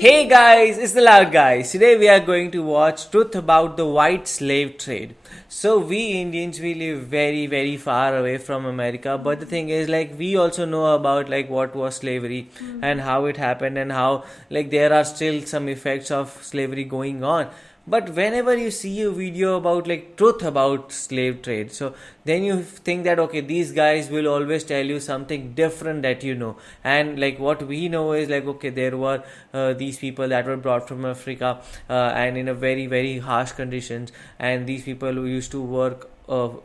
Hey guys, it's the Loud Guys. Today we are going to watch Truth About the White Slave Trade. So we Indians, we live very far away from America, but the thing is, like, we also know about like what was slavery and how it happened and how like there are still some effects of slavery going on. But whenever you see a video about like truth about slave trade, so then you think that okay, these guys will always tell you something different that you know. And like what we know is like okay, there were these people that were brought from Africa and in a very harsh conditions, and these people who used to work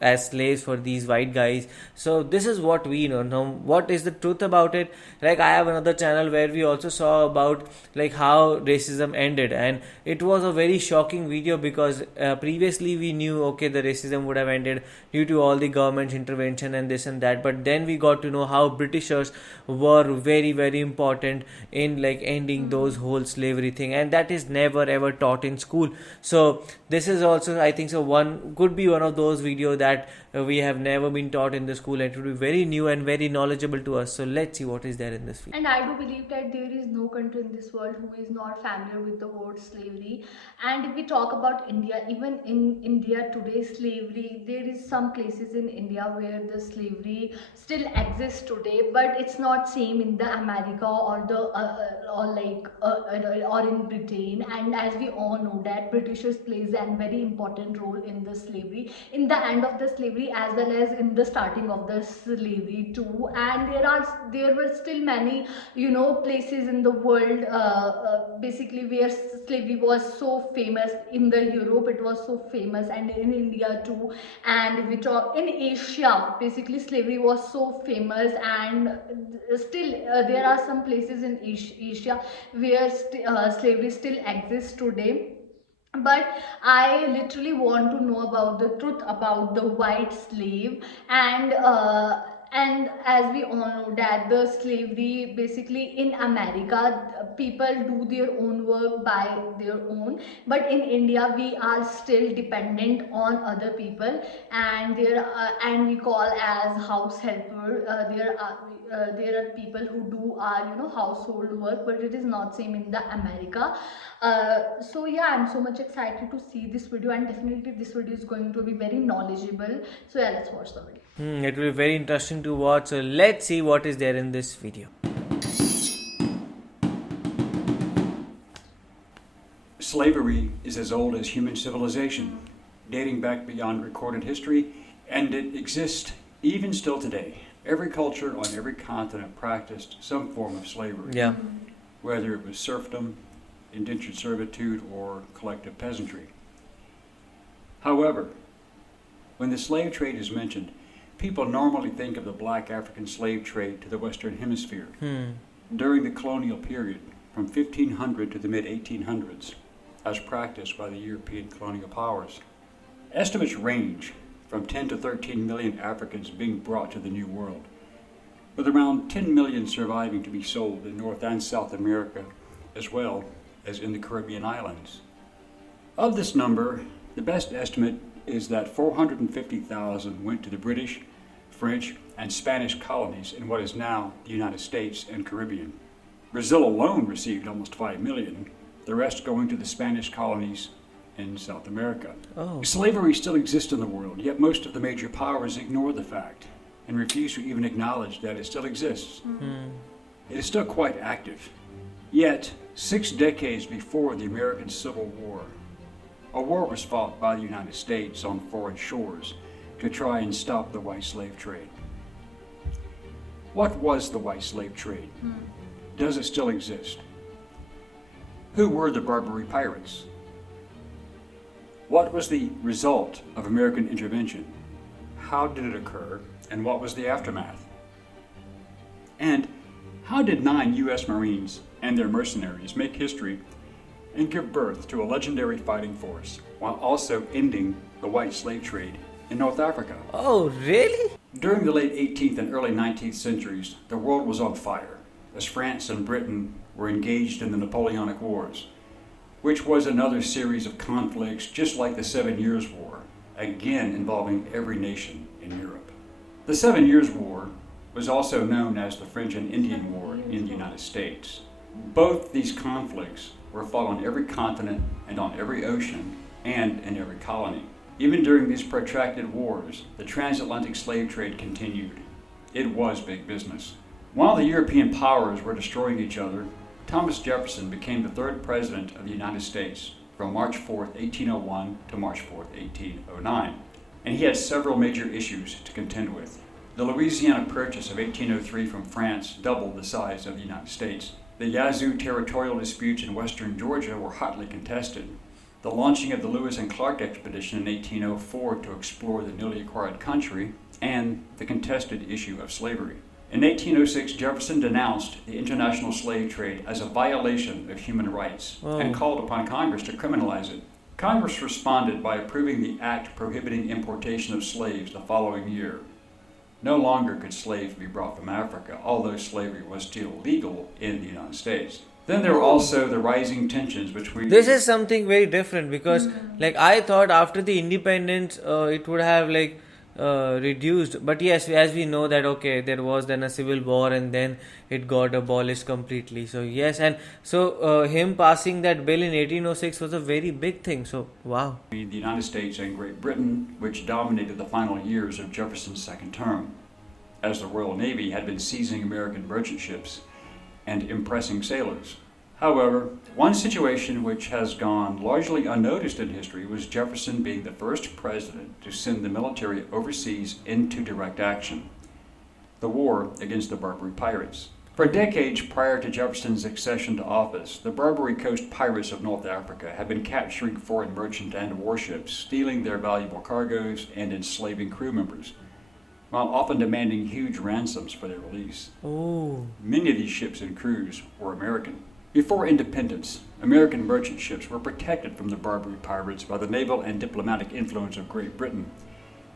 as slaves for these white guys. So this is what we know. Now what is the truth about it? Like, I have another channel where we also saw about like how racism ended, and it was a very shocking video because previously we knew okay, the racism would have ended due to all the government's intervention and this and that, but then we got to know how Britishers were very important in like ending those whole slavery thing, and that is never ever taught in school. So this is also, I think so, one could be one of those videos that we have never been taught in the school, and it will be very new and very knowledgeable to us. So let's see what is there in this video. And I do believe that there is no country in this world who is not familiar with the word slavery. And if we talk about India, even in India today, slavery, there is some places in India where the slavery still exists today, but it's not same in the America or the or in Britain. And as we all know that Britishers plays a very important role in the slavery, in the end of the slavery as well as in the starting of the slavery too. And there were still many places in the world basically where slavery was so famous. In the Europe it was so famous, and in India too. And we talk in Asia, basically slavery was so famous, and still there are some places in Asia where slavery still exists today. But I literally want to know about the truth about the white slave. And as we all know that the slavery basically in America, people do their own work by their own, but in India we are still dependent on other people, and we call as house helper. There are people who do our household work, but it is not same in the America. So yeah, I'm so much excited to see this video, and definitely this video is going to be very knowledgeable. So yeah, let's watch the video. It will be very interesting to watch. So let's see what is there in this video. Slavery is as old as human civilization, dating back beyond recorded history, and it exists even still today. Every culture on every continent practiced some form of slavery. Yeah. Whether it was serfdom, indentured servitude, or collective peasantry. However, when the slave trade is mentioned, people normally think of the black African slave trade to the Western Hemisphere. During the colonial period, from 1500 to the mid-1800s, as practiced by the European colonial powers. Estimates range from 10 to 13 million Africans being brought to the New World, with around 10 million surviving to be sold in North and South America, as well as in the Caribbean islands. Of this number, the best estimate is that 450,000 went to the British, French, and Spanish colonies in what is now the United States and Caribbean. Brazil alone received almost 5 million, the rest going to the Spanish colonies in South America. Slavery still exists in the world, yet most of the major powers ignore the fact and refuse to even acknowledge that it still exists. It is still quite active. Yet, 6 decades before the American Civil War, a war was fought by the United States on foreign shores to try and stop the white slave trade. What was the white slave trade? Does it still exist? Who were the Barbary pirates? What was the result of American intervention? How did it occur, and what was the aftermath? And how did 9 U.S. Marines and their mercenaries make history and give birth to a legendary fighting force, while also ending the white slave trade in North Africa? Oh, really? During the late 18th and early 19th centuries, the world was on fire, as France and Britain were engaged in the Napoleonic Wars, which was another series of conflicts just like the 7 Years' War, again involving every nation in Europe. The 7 Years' War was also known as the French and Indian War in the United States. Both these conflicts were fought on every continent and on every ocean and in every colony. Even during these protracted wars, the transatlantic slave trade continued. It was big business. While the European powers were destroying each other, Thomas Jefferson became the third president of the United States from March 4, 1801 to March 4, 1809, and he had several major issues to contend with. The Louisiana Purchase of 1803 from France doubled the size of the United States. The Yazoo territorial disputes in western Georgia were hotly contested. The launching of the Lewis and Clark expedition in 1804 to explore the newly acquired country, and the contested issue of slavery. In 1806, Jefferson denounced the international slave trade as a violation of human rights and called upon Congress to criminalize it. Congress responded by approving the act prohibiting importation of slaves the following year. No longer could slaves be brought from Africa, although slavery was still legal in the United States. Then there were also the rising tensions between... This is something very different because like I thought after the independence it would have like reduced, but yes, as we know that okay, there was then a civil war and then it got abolished completely. So yes, and so him passing that bill in 1806 was a very big thing. So wow. The United States and Great Britain, which dominated the final years of Jefferson's second term, as the Royal Navy had been seizing American merchant ships and impressing sailors. However, one situation which has gone largely unnoticed in history was Jefferson being the first president to send the military overseas into direct action, the war against the Barbary pirates. For decades prior to Jefferson's accession to office, the Barbary Coast pirates of North Africa had been capturing foreign merchant and warships, stealing their valuable cargoes and enslaving crew members, while often demanding huge ransoms for their release. Many of these ships and crews were American. Before independence, American merchant ships were protected from the Barbary pirates by the naval and diplomatic influence of Great Britain,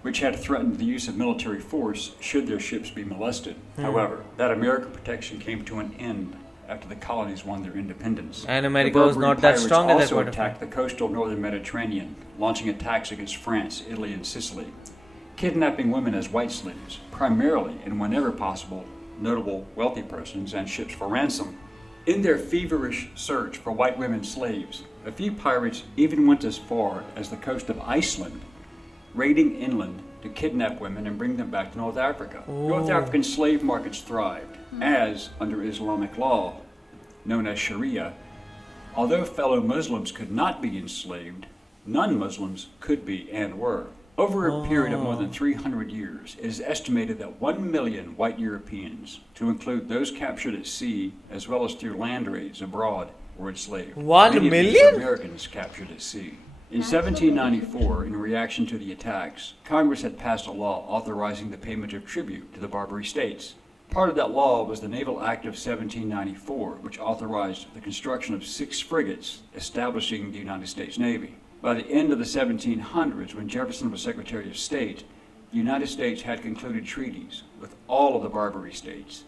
which had threatened the use of military force should their ships be molested. However, that American protection came to an end after the colonies won their independence. And America was not that strong at that point. Also attacked the coastal northern Mediterranean, launching attacks against France, Italy, and Sicily, kidnapping women as white slaves, primarily and whenever possible, notable wealthy persons and ships for ransom. In their feverish search for white women slaves, a few pirates even went as far as the coast of Iceland, raiding inland to kidnap women and bring them back to North Africa. North African slave markets thrived, as, under Islamic law, known as Sharia, although fellow Muslims could not be enslaved, non-Muslims could be and were. Over a period of more than 300 years, it is estimated that 1 million white Europeans, to include those captured at sea as well as through land raids abroad, were enslaved. 1 Many of these million? were Americans captured at sea. In 1794, in reaction to the attacks, Congress had passed a law authorizing the payment of tribute to the Barbary states. Part of that law was the Naval Act of 1794, which authorized the construction of 6 frigates, establishing the United States Navy. By the end of the 1700s, when Jefferson was Secretary of State, the United States had concluded treaties with all of the Barbary states,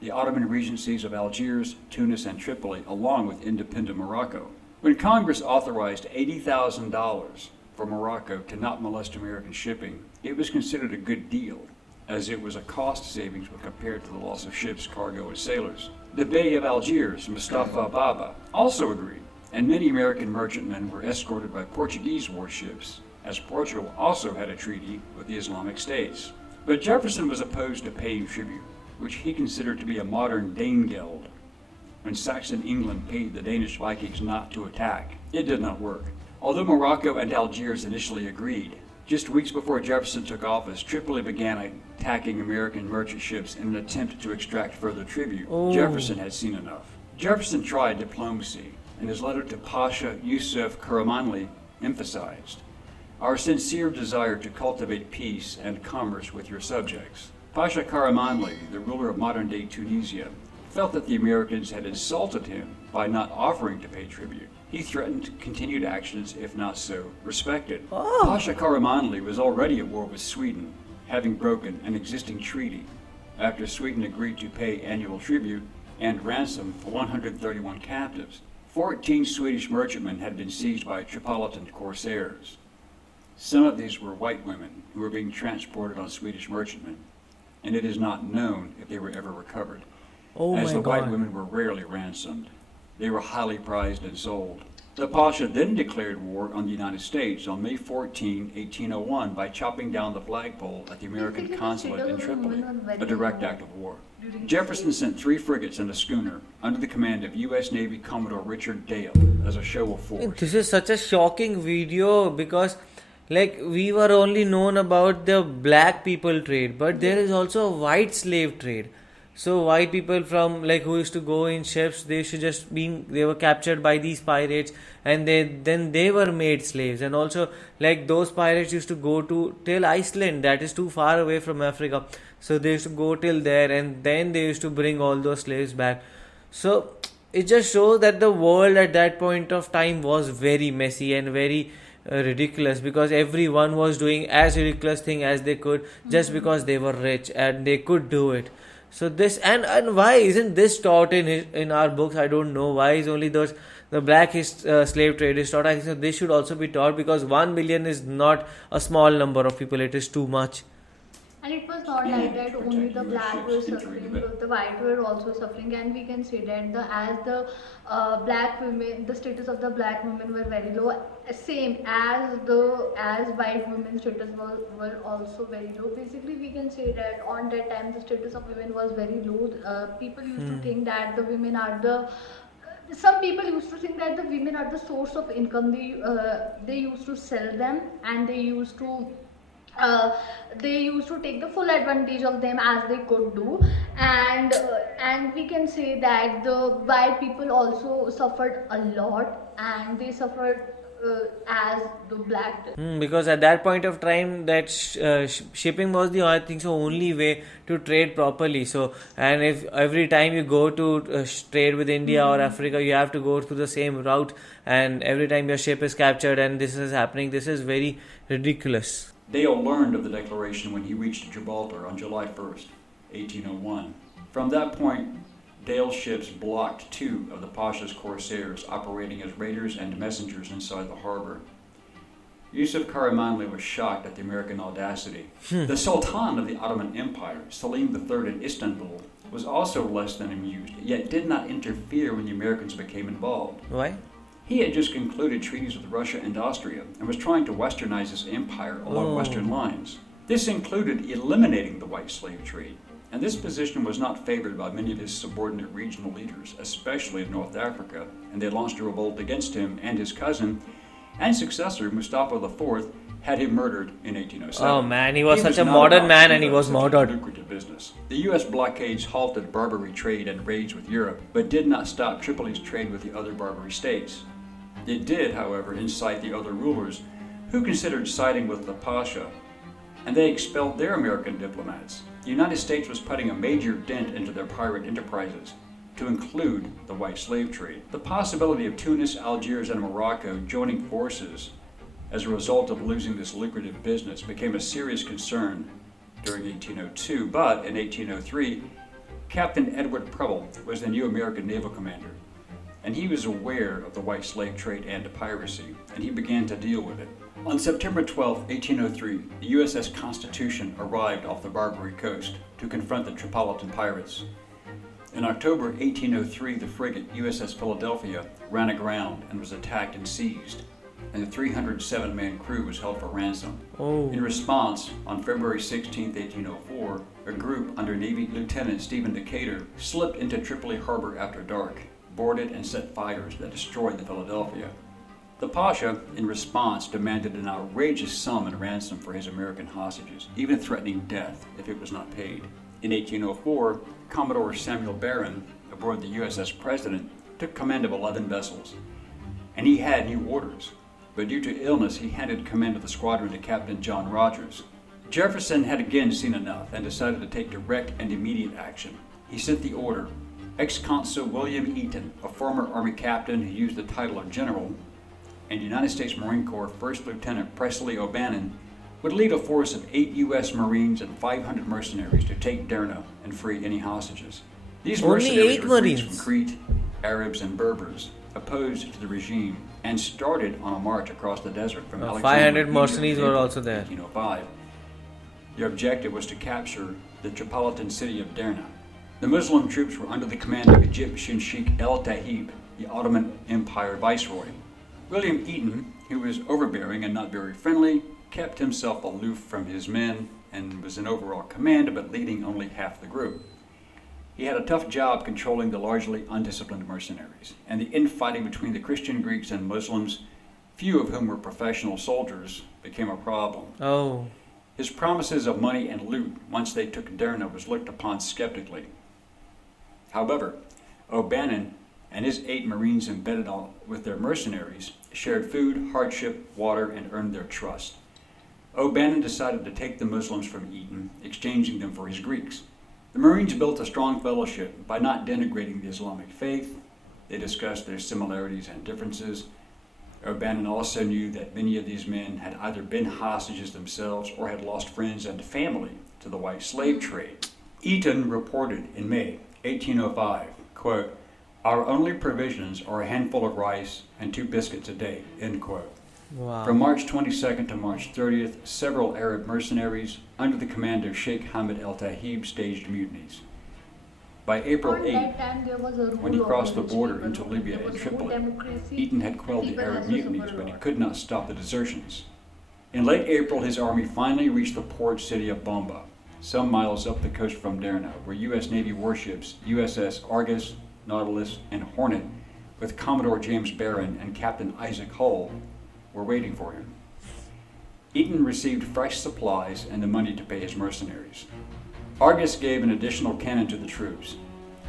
the Ottoman regencies of Algiers, Tunis, and Tripoli, along with independent Morocco. When Congress authorized $80,000 for Morocco to not molest American shipping, it was considered a good deal, as it was a cost savings when compared to the loss of ships, cargo, and sailors. The Bey of Algiers, Mustafa Baba, also agreed, and many American merchantmen were escorted by Portuguese warships, as Portugal also had a treaty with the Islamic states. But Jefferson was opposed to paying tribute, which he considered to be a modern Danegeld. When Saxon England paid the Danish Vikings not to attack, it did not work. Although Morocco and Algiers initially agreed, just weeks before Jefferson took office, Tripoli began attacking American merchant ships in an attempt to extract further tribute. Jefferson had seen enough. Jefferson tried diplomacy, and his letter to Pasha Yusuf Karamanli emphasized our sincere desire to cultivate peace and commerce with your subjects. Pasha Karamanli, the ruler of modern-day Tunisia, felt that the Americans had insulted him by not offering to pay tribute. He threatened continued actions if not so respected. Pasha Karamanli was already at war with Sweden, having broken an existing treaty after Sweden agreed to pay annual tribute and ransom for 131 captives. 14 Swedish merchantmen had been seized by Tripolitan corsairs. Some of these were white women who were being transported on Swedish merchantmen, and it is not known if they were ever recovered. Oh as my the white God. women were rarely ransomed. They were highly prized and sold. The Pasha then declared war on the United States on May 14, 1801 by chopping down the flagpole at the American Basically, the consulate in status of Tripoli, women was very a direct low act of war. during Jefferson the sent 3 frigates and a schooner under the command of U.S. Navy Commodore Richard Dale as a show of force. This is such a shocking video because like we were only known about the black people trade, but there is also a white slave trade. So white people from like who used to go in ships, they were captured by these pirates, and they were made slaves. And also like those pirates used to go to till Iceland, that is too far away from Africa. So they used to go till there, and then they used to bring all those slaves back. So it just shows that the world at that point of time was very messy and very ridiculous, because everyone was doing as ridiculous thing as they could just because they were rich and they could do it. So this and why isn't this taught in our books? I don't know why is only the black slave trade is taught. I think so this should also be taught, because 1 million is not a small number of people. It is too much. And it was not like that only the black were suffering, but the white were also suffering, and we can say that black women, the status of the black women were very low, same as white women's status were also very low. Basically, we can say that on that time the status of women was very low. People used to think that the women are the some people used to think that the women are the source of income. They used to sell them, and they used to take the full advantage of them as they could do. And we can say that the white people also suffered a lot, and they suffered as the black did. Because at that point of time, that shipping was the I think so only way to trade properly. So and if every time you go to trade with India or Africa, you have to go through the same route, and every time your ship is captured and this is happening, this is very ridiculous. Dale learned of the declaration when he reached Gibraltar on July 1st, 1801. From that point, Dale's ships blocked 2 of the Pasha's corsairs operating as raiders and messengers inside the harbor. Yusuf Karamanli was shocked at the American audacity. The Sultan of the Ottoman Empire, Selim III in Istanbul, was also less than amused, yet did not interfere when the Americans became involved. Why? He had just concluded treaties with Russia and Austria and was trying to westernize his empire along Western lines. This included eliminating the white slave trade, and this position was not favored by many of his subordinate regional leaders, especially in North Africa, and they launched a revolt against him, and his cousin and successor, Mustafa IV, had him murdered in 1807. Oh man, he was such a not modern about man, to and he give up was such a murdered. lucrative business. The U.S. blockades halted Barbary trade and raids with Europe, but did not stop Tripoli's trade with the other Barbary states. It did, however, incite the other rulers, who considered siding with the Pasha, and they expelled their American diplomats. The United States was putting a major dent into their pirate enterprises, to include the white slave trade. The possibility of Tunis, Algiers, and Morocco joining forces as a result of losing this lucrative business became a serious concern during 1802, but in 1803, Captain Edward Preble was the new American naval commander, and he was aware of the white slave trade and piracy, and he began to deal with it. On September 12, 1803, the USS Constitution arrived off the Barbary coast to confront the Tripolitan pirates. In October 1803, the frigate USS Philadelphia ran aground and was attacked and seized, and the 307-man crew was held for ransom. In response, on February 16, 1804, a group under Navy Lieutenant Stephen Decatur slipped into Tripoli harbor after dark, boarded and set fires that destroyed the Philadelphia. The Pasha, in response, demanded an outrageous sum in ransom for his American hostages, even threatening death if it was not paid. In 1804, Commodore Samuel Barron, aboard the USS President, took command of 11 vessels, and he had new orders, but due to illness he handed command of the squadron to Captain John Rogers. Jefferson had again seen enough and decided to take direct and immediate action. He sent the order. Ex-Consul William Eaton, a former Army captain who used the title of general, and United States Marine Corps First Lieutenant Presley O'Bannon would lead a force of 8 U.S. Marines and 500 mercenaries to take Derna and free any hostages. These Only mercenaries 8 were Greeks Marines. from Crete, Arabs, and Berbers, opposed to the regime, and started on a march across the desert from Alexandria 500 Egypt mercenaries in were April also there. 1805. Their objective was to capture the Tripolitan city of Derna. The Muslim troops were under the command of Egyptian Sheikh El Tahib, the Ottoman Empire viceroy. William Eaton, who was overbearing and not very friendly, kept himself aloof from his men and was in overall command but leading only half the group. He had a tough job controlling the largely undisciplined mercenaries, and the infighting between the Christian Greeks and Muslims, few of whom were professional soldiers, became a problem. Oh. His promises of money and loot once they took Derna was looked upon skeptically. However, O'Bannon and his 8 Marines embedded with their mercenaries shared food, hardship, water, and earned their trust. O'Bannon decided to take the Muslims from Eaton, exchanging them for his Greeks. The Marines built a strong fellowship by not denigrating the Islamic faith. They discussed their similarities and differences. O'Bannon also knew that many of these men had either been hostages themselves or had lost friends and family to the white slave trade. Eaton reported in May 1805, quote, "Our only provisions are a handful of rice and 2 biscuits a day," end quote. Wow. From March 22nd to March 30th, several Arab mercenaries under the command of Sheikh Hamid El Tahib staged mutinies. By April On 8, that time, there was a rule when he of crossed the rich border people. into Libya There and was no Tripoli, democracy. Eaton had quelled the People Arab has to mutinies, suffer but he a lot. could not stop the desertions. In late April, his army finally reached the port city of Bomba, some miles up the coast from Derna, where U.S. Navy warships USS Argus, Nautilus, and Hornet, with Commodore James Barron and Captain Isaac Hull, were waiting for him. Eaton received fresh supplies and the money to pay his mercenaries. Argus gave an additional cannon to the troops.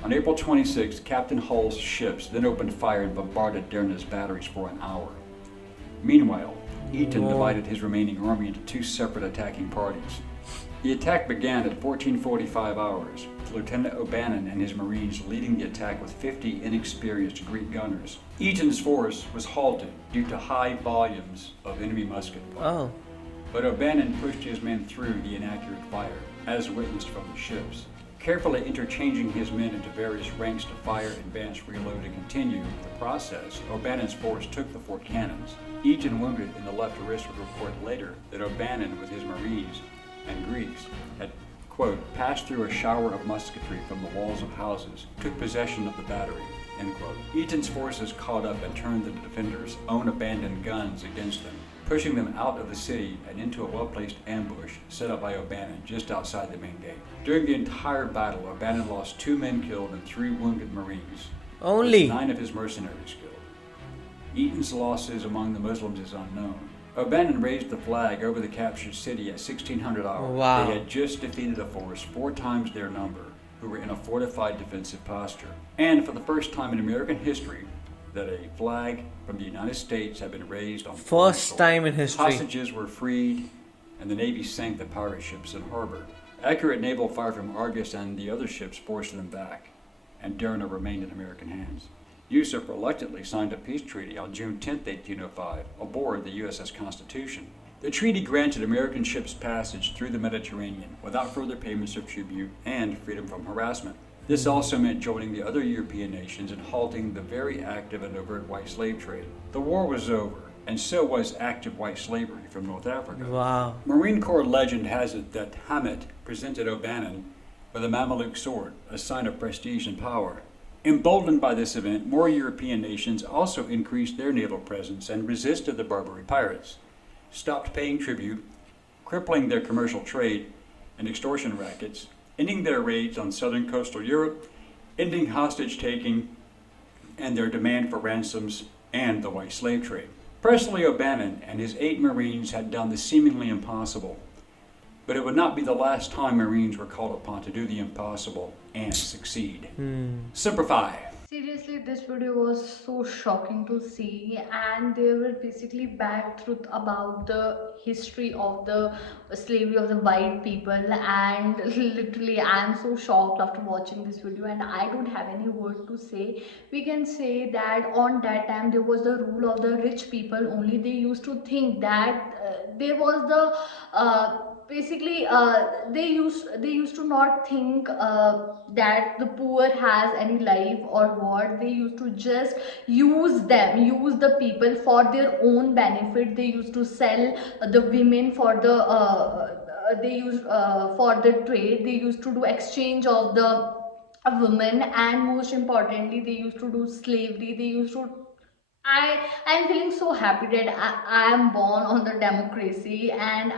On April 26, Captain Hull's ships then opened fire and bombarded Derna's batteries for an hour. Meanwhile, Eaton divided his remaining army into 2 separate attacking parties. The attack began at 14:45 hours, with Lieutenant O'Bannon and his Marines leading the attack with 50 inexperienced Greek gunners. Eaton's force was halted due to high volumes of enemy musket fire. Oh. But O'Bannon pushed his men through the inaccurate fire, as witnessed from the ships. Carefully interchanging his men into various ranks to fire, advance, reload, and continue the process, O'Bannon's force took the 4 cannons. Eaton, wounded in the left wrist, would report later that O'Bannon, with his Marines and Greeks, had, quote, passed through a shower of musketry from the walls of houses, took possession of the battery, end quote. Eaton's forces caught up and turned the defenders' own abandoned guns against them, pushing them out of the city and into a well-placed ambush set up by O'Bannon just outside the main gate. During the entire battle, O'Bannon lost 2 men killed and 3 wounded Marines. Only? With 9 of his mercenaries killed. Eaton's losses among the Muslims is unknown. O'Bannon raised the flag over the captured city at 1600 hours. Wow. They had just defeated a force 4 times their number, who were in a fortified defensive posture. And for the first time in American history, that a flag from the United States had been raised on foreign First soil. time in history. Hostages were freed, and the Navy sank the pirate ships in harbor. Accurate naval fire from Argus and the other ships forced them back, and Derna remained in American hands. Yusuf reluctantly signed a peace treaty on June 10, 1805, aboard the USS Constitution. The treaty granted American ships passage through the Mediterranean without further payments of tribute and freedom from harassment. This also meant joining the other European nations in halting the very active and overt white slave trade. The war was over, and so was active white slavery from North Africa. Wow. Marine Corps legend has it that Hamid presented O'Bannon with a Mameluke sword, a sign of prestige and power. Emboldened by this event, more European nations also increased their naval presence and resisted the Barbary pirates, stopped paying tribute, crippling their commercial trade and extortion rackets, ending their raids on southern coastal Europe, ending hostage-taking and their demand for ransoms and the white slave trade. Presley O'Bannon and his 8 Marines had done the seemingly impossible, but it would not be the last time Marines were called upon to do the impossible and succeed. Simplify. Seriously, this video was so shocking to see, and they were basically bad truth about the history of the slavery of the white people. And literally, I'm so shocked after watching this video, and I don't have any word to say. We can say that on that time there was the rule of the rich people only. They used to think that there was the basically they used to not think that the poor has any life or what. They used to just use the people for their own benefit. They used to sell the women for the they use for the trade. They used to do exchange of the a woman, and most importantly they used to do slavery. They used to I'm feeling so happy that I am born on the democracy, and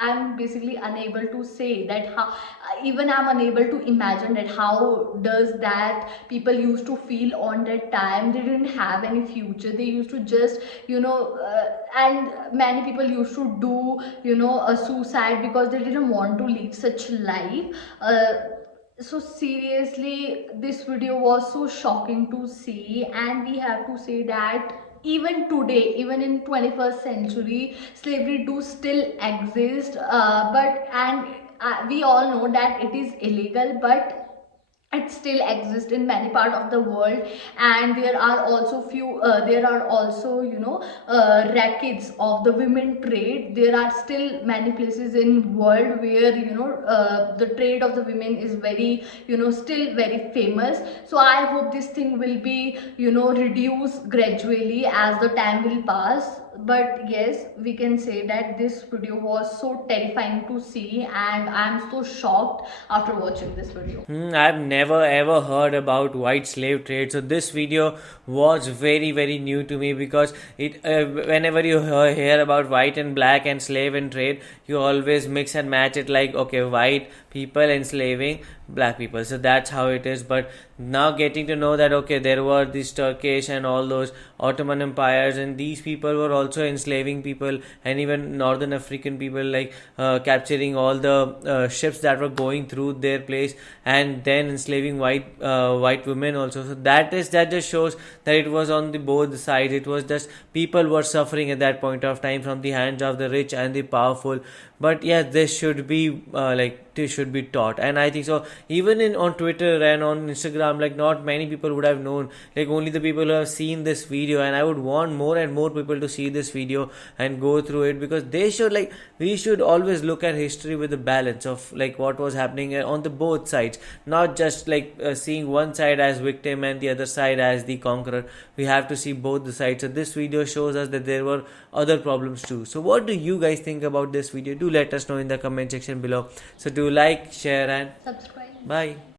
I'm basically unable to say that how, even I'm unable to imagine that how does that people used to feel on that time. They didn't have any future. They used to just, and many people used to do, a suicide because they didn't want to live such life. So seriously, this video was so shocking to see, and we have to say that even today, even in 21st century, slavery do still exist, but and we all know that it is illegal, but it still exists in many part of the world. And there are also few there are also, records of the women trade. There are still many places in world where, the trade of the women is very, still very famous. So I hope this thing will be, reduced gradually as the time will pass. But yes, we can say that this video was so terrifying to see, and I'm so shocked after watching this video. I've never ever heard about white slave trade, so this video was very very new to me because it whenever you hear about white and black and slave and trade, you always mix and match it like okay, white people enslaving black people, so that's how it is. But now getting to know that okay, there were these Turkish and all those Ottoman empires, and these people were also enslaving people, and even northern African people, like capturing all the ships that were going through their place, and then enslaving white women also. So that just shows that it was on the both sides. It was just people were suffering at that point of time from the hands of the rich and the powerful. But yeah, this should be this should be taught, and I think so. Even on Twitter and on Instagram, like not many people would have known. Like only the people who have seen this video, and I would want more and more people to see this video and go through it, because they should we should always look at history with a balance of like what was happening on the both sides, not just seeing one side as victim and the other side as the conqueror. We have to see both the sides. So this video shows us that there were other problems too. So what do you guys think about this video? Do let us know in the comment section below. So do like, share, and Subscribe. bye.